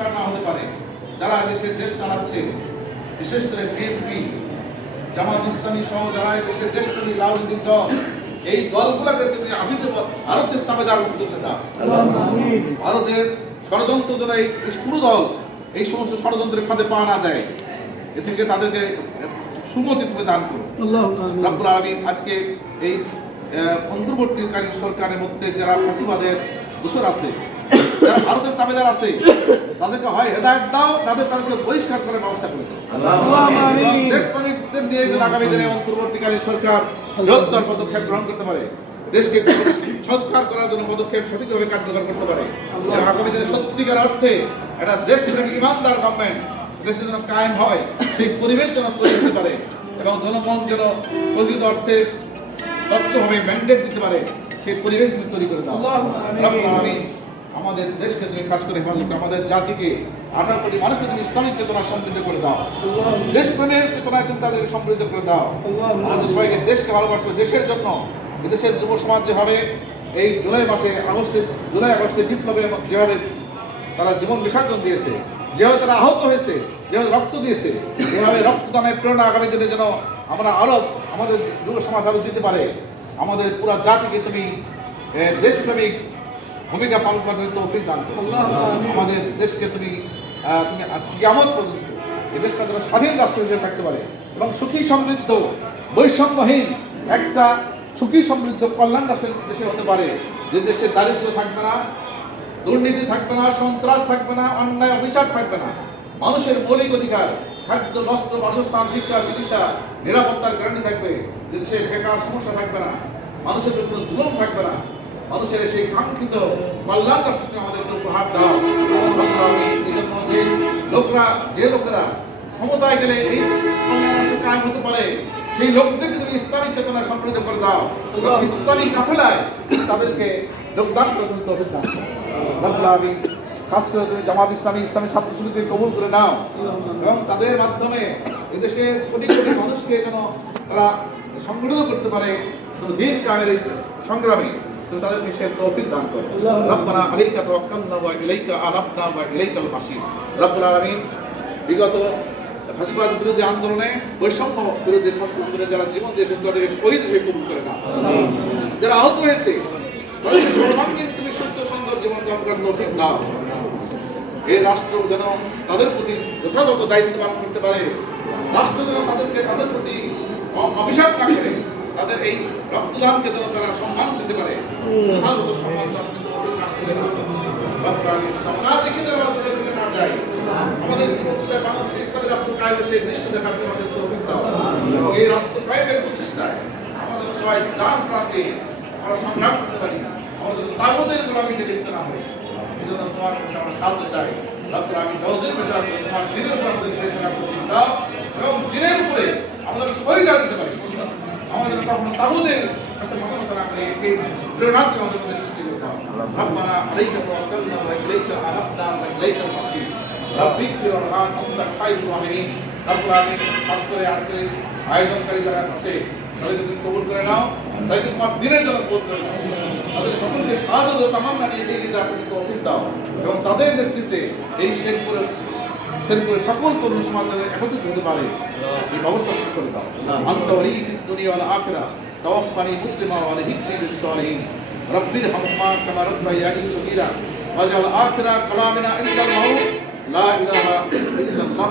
সংস্কার না হতে পারে, যারা দেশের দেশ চালাচ্ছে, বিশেষ করে বিএনপি, জামাত ইসলামী সহ যারা দেশের দেশপ্রেমী রাজনৈতিক দল, এই দলগুলোকে তুমি ভারতের তাবেদার মুক্ত করে দাও। ভারতের ষড়যন্ত্র দ্বারা এই পুরো দল এই সমস্ত ষড়যন্ত্রের ফাঁদে পা না দেয়, এ থেকে তাদেরকে সুমতি তুমি দান করো রব্বুল আলামিন। আজকে এই অন্তর্বর্তীকালীন সরকারের মধ্যে যারা ফাঁসিবাদের দোষর আছে, যারা ভারতের তাবেদার আছে, তাদেরকে হয় হেদায়েত দাও, তাদেরকে বহিষ্কার করার ব্যবস্থা করে দাও। দেশপ্রেমিকদের নিয়ে যেন আগামী দিনে অন্তর্বর্তীকালীন সরকার বৃহত্তর পদক্ষেপ গ্রহণ করতে পারে, দেশকে সংস্কার করার জন্য পদক্ষেপ সঠিকভাবে কার্যকর করতে পারে, এবং আগামী দিনে সত্যিকার অর্থে একটা দেশপ্রেমিক ইমানদার গভর্নমেন্ট দেশে যেন কায়েম হয়, সেই পরিবেশ যেন তৈরি হতে পারে, এবং জনগণ যেন প্রকৃত অর্থে স্বচ্ছভাবে ম্যান্ডেট দিতে পারে, সেই পরিবেশ তুমি তৈরি করে দাও। আমি আমাদের দেশকে তুমি কাজ করে হেফাজত করো, আমাদের জাতিকে 18 কোটি মানুষকে তুমি ইসলামিক চেতনা সমৃদ্ধ করে দাও, দেশপ্রেমের চেতনায় তুমি তাদেরকে সমৃদ্ধ করে দাও। আমাদের সবাইকে দেশকে ভালোবাসবে, দেশের জন্য এদেশের যুব সমাজ যেভাবে এই জুলাই আগস্টে বিপ্লবে যেভাবে তারা জীবন বিসর্জন দিয়েছে, যেভাবে তারা আহত হয়েছে, যেভাবে রক্ত দিয়েছে, যেভাবে রক্তদানের প্রেরণা আগামী দিনে যেন আমরা আরো আমাদের যুব সমাজ আরো দিতে পারে, আমাদের পুরো জাতিকে তুমি দেশপ্রেমিক ভূমিকা পালন করার তৌফিক দান করো। আমাদের দেশকে তুমি কিয়ামত পর্যন্ত এই দেশটা যেন স্বাধীন রাষ্ট্র হিসেবে থাকতে পারে, এবং সুখী সমৃদ্ধ বৈষম্যহীন একটা সুখী সমৃদ্ধ কল্যাণ রাষ্ট্রের দেশে হতে পারে, যে দেশে দারিদ্র থাকবে না, দুর্নীতি থাকবে না, সন্ত্রাস থাকবে না, অন্যায় অভিশাপ থাকবে না, মানুষের মৌলিক অধিকার খাদ্য, বস্ত্র, বাসস্থান, শিক্ষা, চিকিৎসা, নিরাপত্তার গ্যারান্টি থাকবে, যে দেশে বেকার সমস্যা থাকবে না, মানুষের কোনো জুলুম থাকবে না, মানুষের সেই কাঙ্ক্ষিত কল্যাণ রাষ্ট্রকে আমাদেরকে উপহার দাও। এই জন্য যে লোকেরা ক্ষমতায় গেলে এই কল্যাণ রাষ্ট্র কায়েম হতে পারে, সেই লোকদেরকে তুমি ইসলামী চেতনা সমৃদ্ধ করে দাও, এবং ইসলামী কাফেলায় তাদেরকে যোগদান করে তৌফিক দাও রব্বুল আলামিন। খাস করে তুমি জামাত ইসলামী ছাত্র শিবিরকে কবুল করে নাও, এবং তাদের মাধ্যমে এদেশে কোটি কোটি মানুষকে যেন তারা সংগঠিত করতে পারে দিন কায়েমের সংগ্রামে, তুমি তাদেরকে সে তৌফিক দান করো। রব্বানা আলাইকা তাওয়াক্কালনা ওয়া ইলাইকা আনাবনা ওয়া ইলাইকাল মাসির। রব্বুল আলামিন, বিগত ফাঁসিবাদ বিরোধী আন্দোলনে, বৈষম্য বিরোধী ছাত্র আন্দোলনে যারা জীবন দিয়েছেন তাদেরকে শহীদ হিসেবে কবুল করে নাও, যারা আহত হয়েছে তাদেরকে সর্বাঙ্গীন তুমি সুস্থ সুন্দর জীবন যাপন করার তৌফিক দাও। এই রাষ্ট্র যেন তাদের প্রতি যথাযথ দায়িত্ব পালন করতে পারে, রাষ্ট্র যেন তাদের প্রতি অভিশাপ না করে, তাদের এই রক্তদানকে যেন তারা সম্মান দিতে পারে, যথাযথ সম্মান না যায়। আমাদের জীবদ্দশায় বাংলাদেশ ইসলামী রাষ্ট্র কায়েমের সেই দৃশ্য দেখার জন্য আমাদের তৌফিক দাও, এবং এই রাষ্ট্র কায়েমের প্রচেষ্টায় আমাদের সবাই জান প্রান্তে আমরা সংগ্রাম করতে পারি, আমাদের তাগুতের গোলামিতে লিপ্ত না হই। এই জন্য তোমার কাছে আমরা সাহায্য চাই রব্বুল আলামিন। যতদিন বেশি তোমার দিনের উপর আমাদের ফেসলা করতে দাও, এবং দিনের উপরে আমাদের শহীদ দিতে পারি, আমাদের কখনো তাগুতের কাছে মাথা না করে এই প্রেরণাকে আমাদের মধ্যে সৃষ্টি করে দাও। রব্বানা আলাইকা তাওয়াক্কালনা ওয়া ইলাইকা আনাবনা ওয়া ইলাইকাল মাসির। রব্বিগফির ওয়ারহাম আনতা খায়রুর রাহিমিন। রব্বুল আলামিন, খাস করে আজকের আয়োজনকারী যারা আছে তাদেরকে তুমি কবুল করে নাও, তাদেরকে তোমার দিনের জন্য কবুল করে নাও, তাদের সকলকে সাহায্য ও তামান্না নিয়ে এগিয়ে যাওয়ার তৌফিক দাও, এবং তাদের নেতৃত্বে এই শেরপুরের সকল তরুণ সমাজ একত্রিত হতে পারে এই ব্যবস্থা শুরু করে দাও। আনতা ওয়ালিয়্যুদ দুনিয়া ওয়াল আখিরাহ, তাওয়াফানি মুসলিমা ওয়া আলহিকনি বিস-সালিহিন। রব্বিরহামহুমা কামা রাব্বায়ানি সগীরা ওয়াজআল আখিরা কালামিনা ইনদাল মাউত লা ইলাহা ইল্লাল্লাহ।